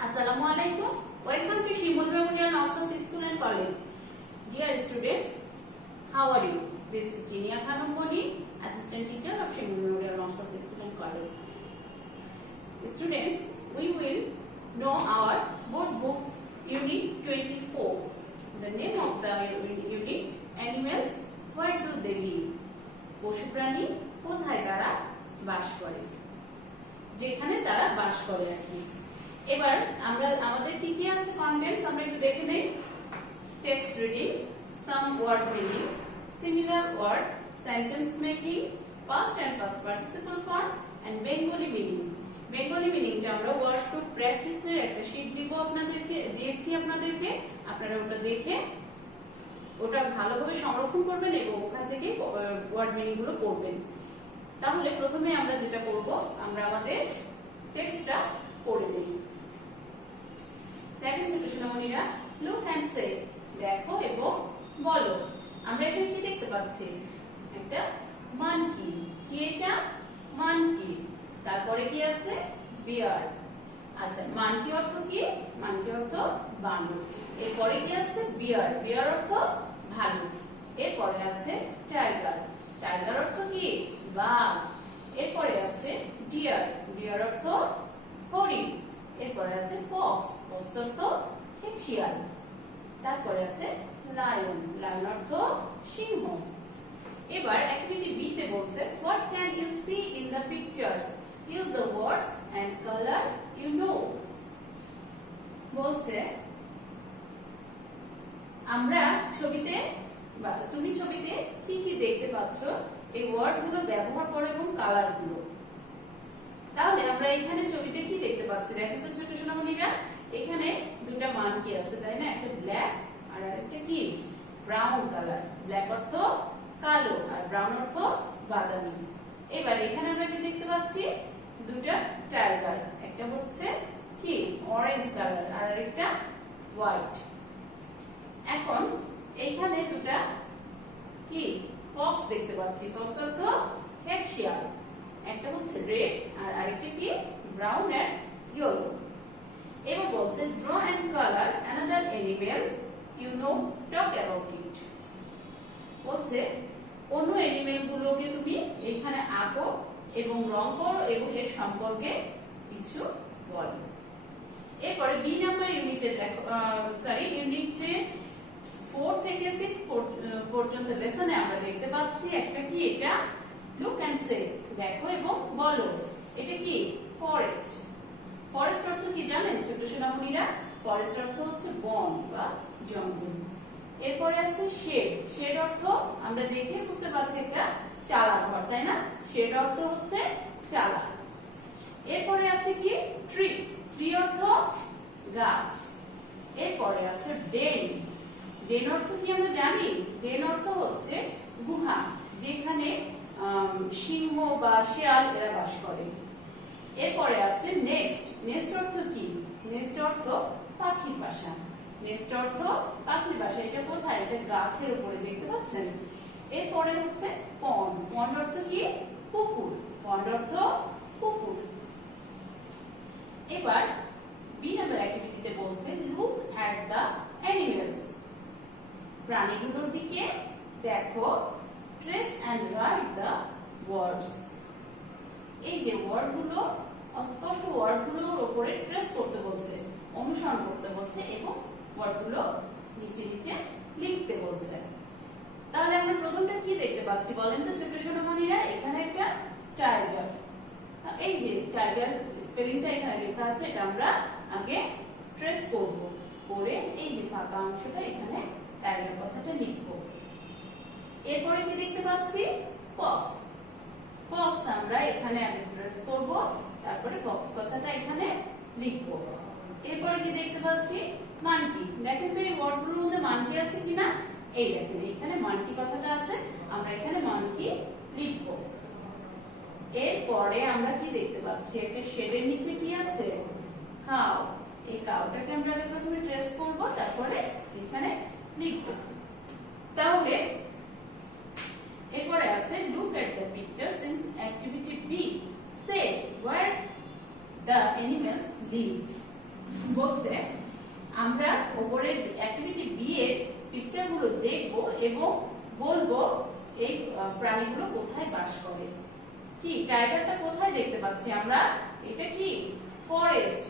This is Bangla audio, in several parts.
Assalamualaikum. Welcome to Shimul Memorial North School and College. Dear students, how are you? This is Jinia Khanum Moni, Assistant Teacher of Shimul Memorial North School and College. Students, we will know our board book Unit 24. The name of the unit, Animals, where do they live? পশু প্রাণী কোথায় তারা বাস করে, যেখানে তারা বাস করে আর কি। এবার আমরা আমাদের কি কি আছে কন্টেন্টস আমরা একটু দেখে নেই। Text reading, some word meaning, similar word, sentence making, past and past participle form and Bengali meaning. Bengali মিনিংটা আমরা ওয়ার্ড টু প্র্যাকটিসের একটা শীট দিব দিয়েছি আপনাদেরকে। আপনারা ওটা দেখে ওটা ভালোভাবে সংরক্ষণ করবেন এবং ওখান থেকে ওয়ার্ড মিনিং গুলো পড়বেন। তাহলে প্রথমে আমরা যেটা করব, আমরা আমাদের টেক্সটটা পড়ে নেই। দেখেন ছোট সোনামণিরা, লুক এন্ড সে, দেখো এবং বলো। আমরা এখানে কি দেখতে পাচ্ছি? একটা মানকি। কি এটা? মানকি। তারপরে কি আছে? বিয়ার। আচ্ছা, মানকি অর্থ কি? মানকি অর্থ বানর। এরপরে কি আছে? বিয়ার। বিয়ার অর্থ ভালুক। এরপরে আছে টাইগার। টাইগার অর্থ কি? বাঘ। এরপরে আছে ডিয়ার। ডিয়ার অর্থ হরিণ। এরপরে আছে ফক্স। ফক্স অর্থ শিয়াল। তারপরে আছে লায়ন। লায়ন অর্থ সিংহ। এবার অ্যাক্টিভিটি বি তে বলছে, what can you see in the pictures? Use the words and colour you know. বলছে আমরা ছবিতে বা তুমি ছবিতে কি কি দেখতে পাচ্ছ, এই ওয়ার্ড গুলো ব্যবহার করো এবং কালার গুলো। তাহলে আমরা এখানে ছবিতে কি দেখতে পাচ্ছি? দেখেন তো ছোট সোনামণিরা, এখানে দুটা মানকি আছে, তাই না? একটা ব্ল্যাক আর আরেকটা কি? Brown colour. ব্ল্যাক অর্থ কালো আর ব্রাউন অর্থ বাদামি। এবার এখানে আমরা কি দেখতে পাচ্ছি? দুটা টাইগার। একটা হচ্ছে কি? অরেঞ্জ কালার আর আরেকটা হোয়াইট। এখন এইখানে দুটা কি? ফক্স দেখতে পাচ্ছি। ফক্স অর্থ শিয়াল। একটা হচ্ছে রেড আর আরেকটা কি? Brown and yellow. এবার বলছে, draw and colour another animal you know, talk about it. বলছে অন্য অ্যানিমেল গুলোকে তুমি এখানে আঁকো এবং রং করো এবং এর সম্পর্কে কিছু বলো। এরপরে বি নাম্বার ইউনিটে দেখো, ইউনিটে 4 থেকে 6 পর্যন্ত লেসনে আমরা দেখতে পাচ্ছি একটা কি? এটা লুক এন্ড সে, দেখো এবং বলো। এটা কি? ফরেস্ট। ফরেস্ট অর্থ কি জানেন ছোট সোনামণিরা? ফরেস্ট অর্থ হচ্ছে বন বা জঙ্গল। এরপরে আছে শেড। শেড অর্থ আমরা দেখে বুঝতে পারছি একটা চালা ঘর, তাই না? শেড অর্থ হচ্ছে চালা। এরপরে আছে কি? ট্রি। ট্রি অর্থ গাছ। এরপরে আছে ডেন। ডেন অর্থ কি আমরা জানি? ডেন অর্থ হচ্ছে গুহা, যেখানে সিংহ বা শিয়াল এরা বাস করে। এরপরে আছে নেস্ট। নেস্ট অর্থ কি? নেস্ট অর্থ পাখির বাসা। নেস্ট অর্থ পাখির বাসা। এটা কোথায়? এটা গাছের উপরে, দেখতে পাচ্ছেন? এরপরে হচ্ছে পন্ড। পন্ড অর্থ কি? পুকুর। পন্ড অর্থ পুকুর। এবার বি নাম্বার অ্যাক্টিভিটিতে বলছে, লুক অ্যাট দ্য অ্যানিমেলস। প্রাণীগুলোর দিকে দেখো, trace and write the words. এই যে ওয়ার্ড গুলো, অস্পষ্ট ওয়ার্ড গুলোর উপরে ট্রেস করতে বলছে, অনুসরণ করতে বলছে এবং ওয়ার্ড গুলো নিচে নিচে লিখতে বলছে। তাহলে আমরা প্রথমটা কি দেখতে পাচ্ছি বলেন তো ছোট সোনামণিরা? এখানে একটা টাইগার। এই যে টাইগার স্পেলিংটা এখানে লেখা আছে, এটা আমরা আগে ট্রেস করব, করে এই যে ফাঁকা অংশটা এখানে টাইগার কথাটা লিখবো। এরপরে কি দেখতে পাচ্ছি? ফক্স। ফক্স আমরা এখানে আগে ট্রেস করব, তারপরে ফক্স কথাটা এখানে লিখবো। এরপরে কি দেখতে পাচ্ছি? মানকি। দেখেন তো এই ওয়ার্ডগুলোর মধ্যে মানকি আছে কিনা? এই দেখেন এখানে মানকি কথাটা আছে, আমরা এখানে মানকি লিখবো। এরপরে আমরা কি দেখতে পাচ্ছি? একটা শেডের নিচে কি আছে? কাউ। এই কাউটাকে আমরা আগে প্রথমে ট্রেস করব, তারপরে এখানে লিখবো। তাহলে এরপরে আছে look at the pictures in activity B, say where the animals live. বলছে আমরা উপরের অ্যাক্টিভিটি বি এর পিকচারগুলো দেখব এবং বলবো এই প্রাণীগুলো কোথায় বাস করে। কি টাইগারটা কোথায় দেখতে পাচ্ছি আমরা? এটা কি ফরেস্ট।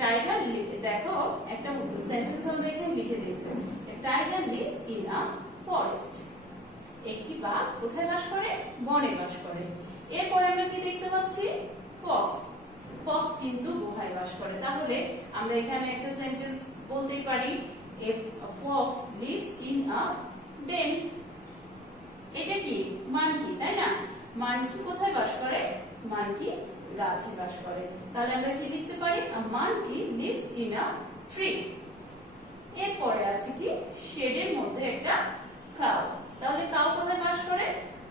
টাইগার, দেখো একটা সেন্টেন্স আমরা এখানে লিখে দিয়েছি, tiger lives in a forest. একটি বাঘ কোথায় বাস করে? বনে বাস করে। এরপর আমরা কি দেখতে পাচ্ছি? ফক্স। ফক্স কিন্তু গুহায় বাস করে। তাহলে আমরা এখানে একটা সেন্টেন্স বলতে পারি, a fox lives in a den. এটা কি মানকি, তাই না? মানকি কোথায় বাস করে? মানকি গাছে বাস করে। তাহলে আমরা কি লিখতে পারি? A monkey lives in a tree. এরপরে আছে কি শেডের মধ্যে একটা কাউ। তাহলে কাউ কোথায় বাস করে?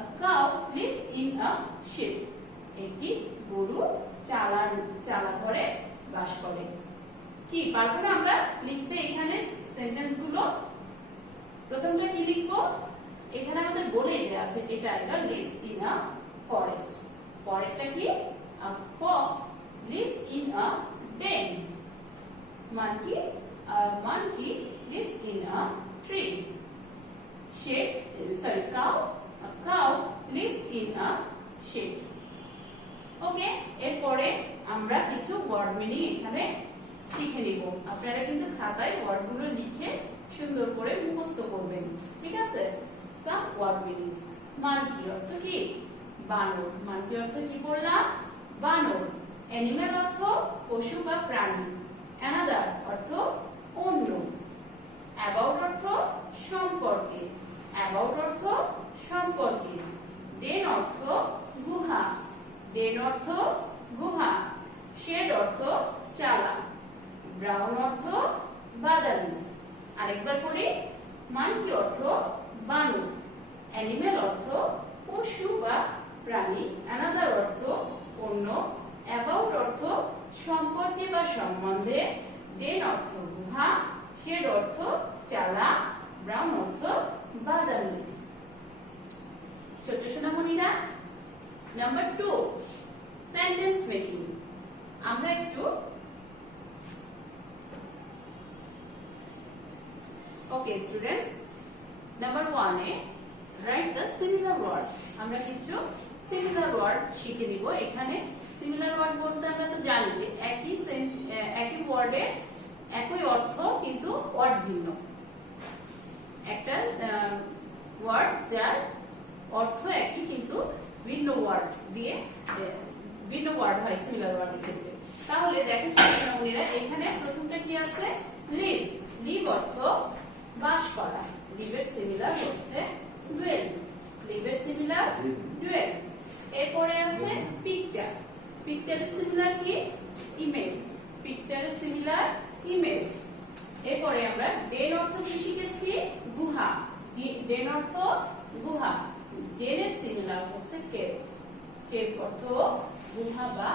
A cow lives in a shed. একটি গরু চালা ঘরে বাস করে। কি পারবো না আমরা লিখতে এখানে সেন্টেন্স গুলো? প্রথমটা কি লিখবো? এখানে আমাদের বলে দেয়া আছে a tiger lives in a forest. পরেরটা কি? A fox lives in a den. monkey lives in a tree. A cow lives in a shed. ওকে, এরপরে আমরা কিছু ওয়ার্ড মিনিং এখানে শিখে নিব। আপনারা কিন্তু খাতায় ওয়ার্ডগুলো লিখে সুন্দর করে মুখস্থ করবেন, ঠিক আছে? সাম ওয়ার্ড মিনিংস। মানকি অর্থ কি? বানর। মানকি অর্থ কি বললাম? বানর। অ্যানিম্যাল অর্থ পশু বা প্রাণী। অ্যানাদার অর্থ অন্য। অ্যাবাউট অর্থ সম্পর্কে। অ্যাবাউট অর্থ সম্পর্কে। ডেন অর্থ গুহা। ডেন অর্থ গুহা। শেড অর্থ চালা। ব্রাউন অর্থ বাদামি। আরেকবার পড়ি। মানকি অর্থ বানর। অ্যানিমেল অর্থ পশু বা প্রাণী। অ্যানাদার অর্থ অন্য। অ্যাবাউট অর্থ সম্পর্কে বা সম্বন্ধে। ডেন অর্থ গুহা। শেড অর্থ চালা। ব্রাউন অর্থ বাদামি। ছোট্ট সোনামণিরা, নাম্বার 2 সেন্টেন্স মেকিং। আমরা একটু ওকে স্টুডেন্টস, নাম্বার 1 এ রাইট দ্য সিমিলার ওয়ার্ড। আমরা কিছু সিমিলার ওয়ার্ড শিখে নিব। এখানে সিমিলার ওয়ার্ড বলতে আমরা তো জানি যে একই ওয়ার্ডে একই অর্থ কিন্তু ওয়ার্ড ভিন্ন। একটা ওয়ার্ড যার অর্থ একই কিন্তু ভিন্ন ওয়ার্ড দিয়ে ভিন্ন ওয়ার্ড হয় সিমিলার ওয়ার্ডের ক্ষেত্রে। তাহলে দেখেন ছাত্রছাত্রীরা, এখানে প্রথমটা কি আছে? লিভ। লিভ অর্থ বাস করা। লিভের সিমিলার হচ্ছে ডুয়েল। লিভের সিমিলার ডুয়েল। এরপরে আছে পিকচার। পিকচারের সিমিলার কি? ইমেজ। পিকচারের সিমিলার ইমেজ। এরপরে আমরা ডেন অর্থ কি শিখেছি? গুহা। ডেন অর্থ গুহা। ডেনের সিমিলার হচ্ছে কেভ। কেভ অর্থ গুহা বা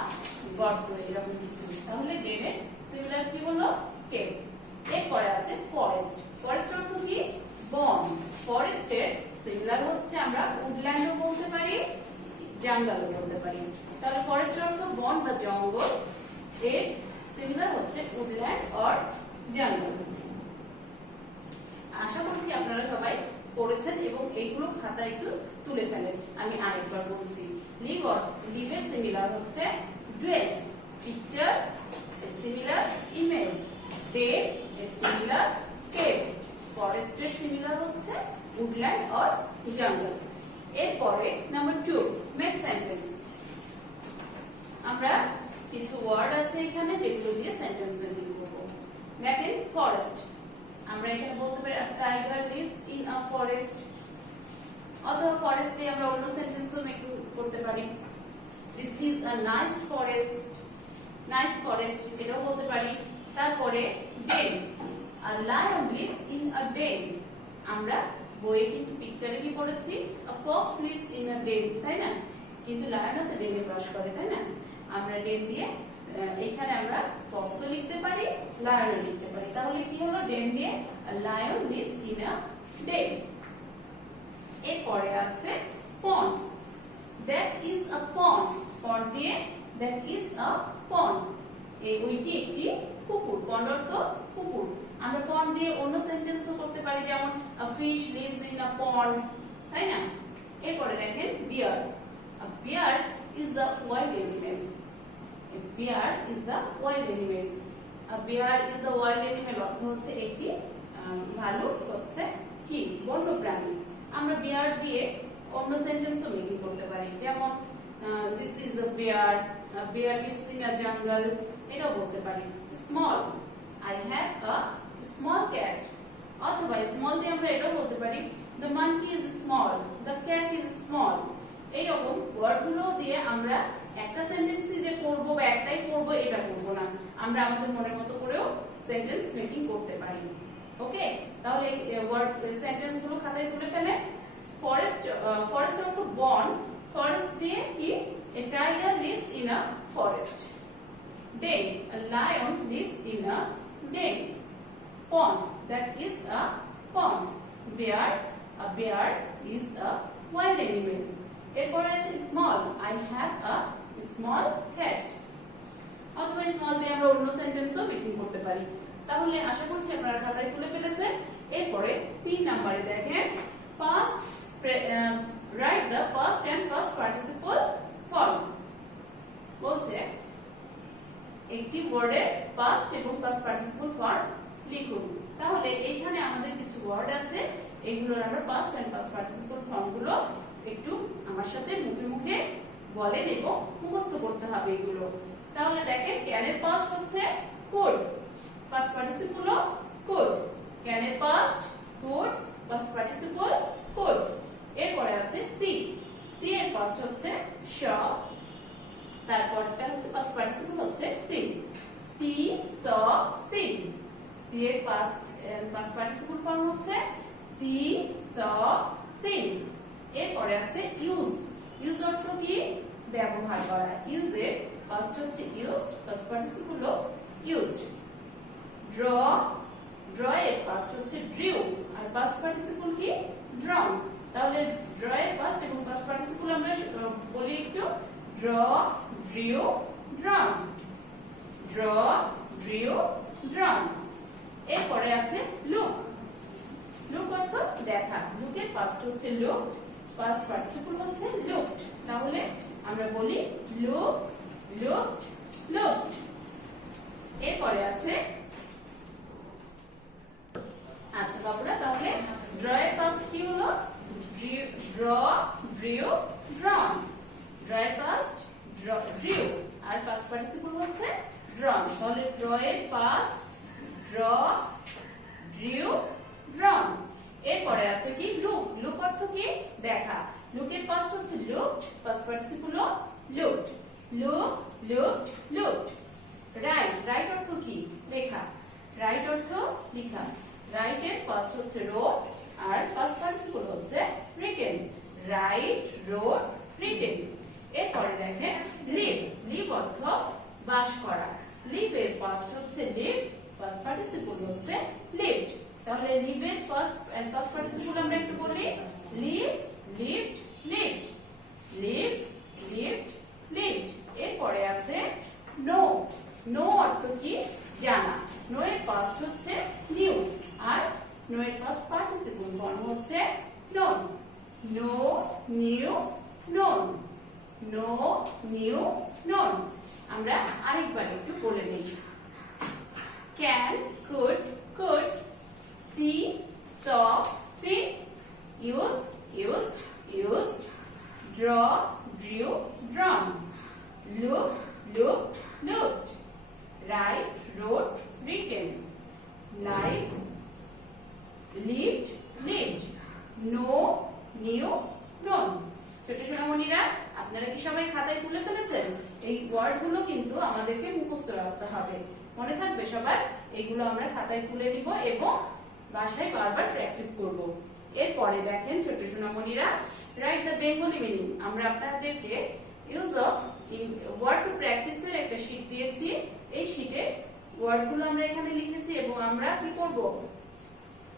গর্ত, এরকম কিছু। তাহলে ডেনের সিমিলার কি হলো? কেভ। এরপরে আছে ফরেস্ট। ফরেস্ট অর্থ কি? বন। ফরেস্টের সিমিলার হচ্ছে আমরা উডল্যান্ডও বলতে পারি, জঙ্গলও বলতে পারি। তাহলে ফরেস্ট অর্থ বন বা জঙ্গল। এর সিমিলার হচ্ছে উডল্যান্ড অর জঙ্গল। আশা করছি আপনারা সবাই পড়েছেন এবং এইগুলো খাতায় একটু তুলে ফেলেন। আমি আরেকবার বলছি। লিভের সিমিলার হচ্ছে ডুয়েল। পিকচার এর সিমিলার ইমেজ। ডেন এর সিমিলার কেভ। ফরেস্টের সিমিলার হচ্ছে উডল্যান্ড অর জঙ্গল। এরপরে নাম্বার 2 মেক সেন্টেন্স। আমরা কিছু ওয়ার্ড আছে এখানে যেগুলো দিয়ে সেন্টেন্স মেকিং করব। দেখেন ফরেস্ট, আমরা এখানে বলতে পারি tiger lives in a forest, অথবা ফরেস্ট দিয়ে আমরা অন্য সেন্টেন্সও মেকিং করতে পারি। This is a nice forest. Nice forest এটাও বলতে পারি। তারপরে den. A lion lives in a den. আমরা বইয়ে কিন্তু পিকচারে কি পড়েছি? A fox lives in a den, তাই না? কিন্তু লায়নও তো ডেনে বাস করে, তাই না? আমরা ডেন দিয়ে এখানে আমরা ফক্সও লিখতে পারি, লায়নও লিখতে পারি। তাহলে কি হলো? ডেন দিয়ে লায়ন লিভস ইন আ ডেন। এরপরে আছে পন্ড। দ্যাট ইজ আ পন্ড। পন্ড দিয়ে দ্যাট ইজ আ পন্ড। ওইটি একটি পুকুর। পন্ড অর্থ পুকুর। আমরা পন্ড দিয়ে অন্য সেন্টেন্সও করতে পারি, যেমন a fish lives in a pond, তাই না? এরপরে দেখেন bear. A bear is a wild animal. A bear is a wild animal. A bear is a wild animal অর্থ হচ্ছে একটি ভালুক হচ্ছে কি বন্য প্রাণী। আমরা bear দিয়ে অন্য সেন্টেন্সও মেকিং করতে পারি, যেমন this is a bear, a bear lives in a jungle, এটাও বলতে পারি। small, I have a small cat, অথবা small দিয়ে আমরা এটাও বলতে পারি the monkey is small, the cat is small। এইরকম ওয়ার্ডগুলো দিয়ে আমরা একটা সেন্টেন্সই যে করব বা একটাই করব এটা করব না, আমরা আমাদের মনের মতো করেও সেন্টেন্স মেকিং করতে পারি। ওকে, তাহলে ওয়ার্ড সেন্টেন্স গুলো খাতায় তুলে ফেলে। ফরেস্ট, ফরেস্ট অর্থ বন, ফরেস্ট দিয়ে কি a tiger lives in a forest. Den, a lion lives in a den. Pond, that is a pond. Bear, a bear is a wild animal. এরপরে আছে small, I have a small cat. অথবা স্মল দিয়ে আমরা অন্য সেন্টেন্সও মেকিং করতে পারি। তাহলে আশা করছি আপনারা খাতায় তুলে ফেলেছেন। এরপরে 3 নম্বরে দেখেন past, write the past and past participle form। বলছে একটি ওয়ার্ডের পাস্ট এবং পাস্ট পার্টিসিপল ফর্ম লিখুন। তাহলে এখানে আমাদের কিছু ওয়ার্ড আছে, এগুলোর আমরা past and past participle form গুলো একটু আমার সাথে মুখে মুখে বলেন এবং মুখস্থ করতে হবে এগুলো। তাহলে দেখেন ক্যানের পাস্ট হচ্ছে কুড, পাস্ট পার্টিসিপল কুড। ক্যানের past could, past participle could. এরপরে আছে সি, সি এর পাস্ট হচ্ছে শ, তারপরটা হচ্ছে পাস্ট পার্টিসিপল হচ্ছে সিন, সি স সিন। সি এর পাস্ট পার্টিসিপল ফর্ম হচ্ছে সি স সিন। এরপরে আছে ইউজ, ইউজ অর্থ কি ব্যবহার করা, ইউজ এর পাস্ট হচ্ছে used, past participle used. Draw, draw এর পাস্ট হচ্ছে ড্রিউ, আর পাস্ট পার্টিসিপল কি ড্রন। তাহলে ড্র এর পাস্ট এবং পাস্ট পার্টিসিপল আমরা বলি একটু, ড্র, ড্রিউ, ড্রন। Draw, drew, ড্রন। এরপরে আছে লুক, লুক অর্থ দেখা, লুকের পাস্ট হচ্ছে লুক, পাস্ট পার্টিসিপল হচ্ছে লুকড। তাহলে আমরা বলি লুক, লুকড, লুকড। এরপরে আছে আচ্ছা বাবুরা, তাহলে ড্র এর পাস্ট কি হলো, ড্র, ড্রিউ, ড্রন। ড্র এর পাস্ট ড্রিউ, আর পাস্ট পার্টিসিপল হচ্ছে ড্রন। তাহলে ড্র এর পাস্ট ড্র, ড্রিউ, ড্রন। এরপরে আছে কি লুক, লুক অর্থ কি দেখা, লুকের পাস্ট হচ্ছে look, past participle looked, look, looked, looked. Right, right অর্থ কি লেখা, রাইট অর্থ লেখা। রাইট এর পাস্ট হচ্ছে রোড, আর পাস্ট পার্টিসিপল হচ্ছে রিটেন, রাইট, রোড, রিটেন। এরপরে দেখেন লিভ, লিভ অর্থ বাস করা, লিভ এর পাস্ট হচ্ছে লিভ, পাস্ট পার্টিসিপল হচ্ছে লিভড। তাহলে লিভ এর ফার্স্ট এন্ড পাস্ট পার্টিসিপল আমরা একটু বলি, live, lived, lived, live, lived, lived. এরপরে আছে নো, নো অর্থ কি জানা, নো এর পাস্ট হচ্ছে নিউ, আর নো এর পাস্ট পার্টিসিপল ফর্ম হচ্ছে known. Know, knew, known, know, knew, known. আমরা আরেকবার একটু বলে নেই, can, could, could, see, saw, seen, use, used, used, draw, drew, drawn, look, looked, looked, write, wrote, written, live, lived, lived, know, knew, known। ছোট সোনামণিরা, আপনারা কি সবাই খাতায় তুলে ফেলেছেন? এই ওয়ার্ড গুলো কিন্তু আমাদেরকে মুখস্থ রাখতে হবে, মনে থাকবে সবার। এগুলো আমরা খাতায় তুলে নিব এবং বাসায় বারবার প্র্যাকটিস করব। এরপরে দেখেন ছোট সোনামণিরা, রাইট দ্য বেঙ্গলি মিনিং। আমরা আপনাদেরকে use of word to practice এর একটা শীট দিয়েছি, এই শীটে ওয়ার্ড গুলো আমরা এখানে লিখেছি এবং আমরা কি করব,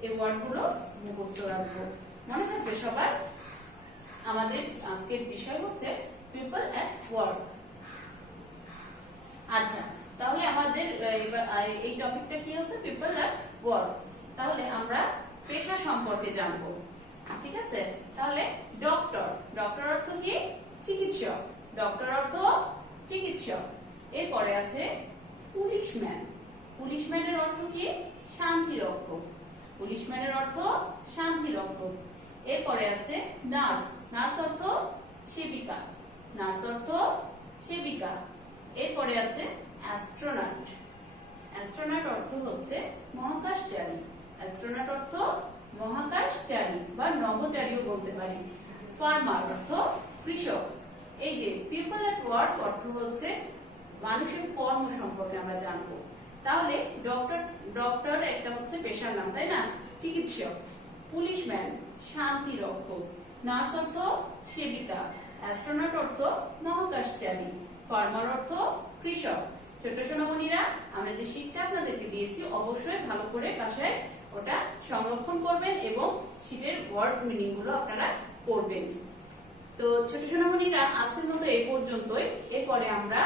এই ওয়ার্ড গুলো মুখস্থ রাখবো, মনে থাকবে সবার। আমাদের আজকের বিষয় হচ্ছে পিপল এট ওয়ার্ক। আচ্ছা, তাহলে আমাদের এই টপিকটা কি হচ্ছে, পিপল আর ওয়ার্ক। তাহলে আমরা পেশা সম্পর্কে জানবো, ঠিক আছে। তাহলে ডক্টর, ডক্টর অর্থ কি? চিকিৎসক। ডক্টর অর্থ চিকিৎসক। এরপরে আছে পুলিশম্যান। পুলিশম্যানের অর্থ কি? শান্তিরক্ষক। পুলিশম্যানের অর্থ শান্তিরক্ষক। এরপরে আছে নার্স। নার্স অর্থ সেবিকা। নার্স অর্থ সেবিকা। এরপরে আছে অ্যাস্ট্রোনট। অ্যাস্ট্রোনট অর্থ হচ্ছে মহাকাশচারী। অ্যাস্ট্রোনট অর্থ মহাকাশচারী বা নভোচারীও বলতে পারি। ফার্মার অর্থ কৃষক। এই যে পিপল এট ওয়ার্ক অর্থ হচ্ছে মানুষের কর্ম সম্পর্কে আমরা জানবো। তাহলে ডক্টর, ডক্টর একটা হচ্ছে পেশার নাম, তাই না? চিকিৎসক, পুলিশম্যান শান্তি রক্ষক, নার্স অর্থ সেবিকা, অ্যাস্ট্রোনট অর্থ মহাকাশচারী, ফার্মার অর্থ কৃষক। ছোট সোনামণিরা, আমরা যে শীটটা আপনাদেরকে দিয়েছি অবশ্যই ভালো করে বাসায় ওটা সংরক্ষণ করবেন এবং শীটের ওয়ার্ড মিনিং গুলো আপনারা পড়বেন। তো ছোট সোনামণিরা, আজকের মতো এই পর্যন্তই। এরপরে আমরা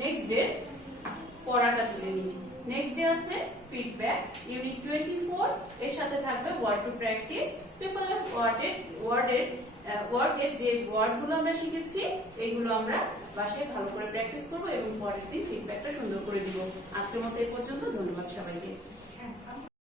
নেক্সট ডে পড়াটা তুলে নিই। নেক্সট ডে আছে ফিডব্যাক ইউনিট 24। এর সাথে থাকবে word to practice. People of ওয়ার্ডের যে ওয়ার্ড গুলো আমরা শিখেছি এগুলো আমরা বাসায় ভালো করে প্র্যাকটিস করবো এবং পরের দিন ফিডব্যাকটা সুন্দর করে দিব। আজকের মতো এই পর্যন্ত। ধন্যবাদ সবাইকে।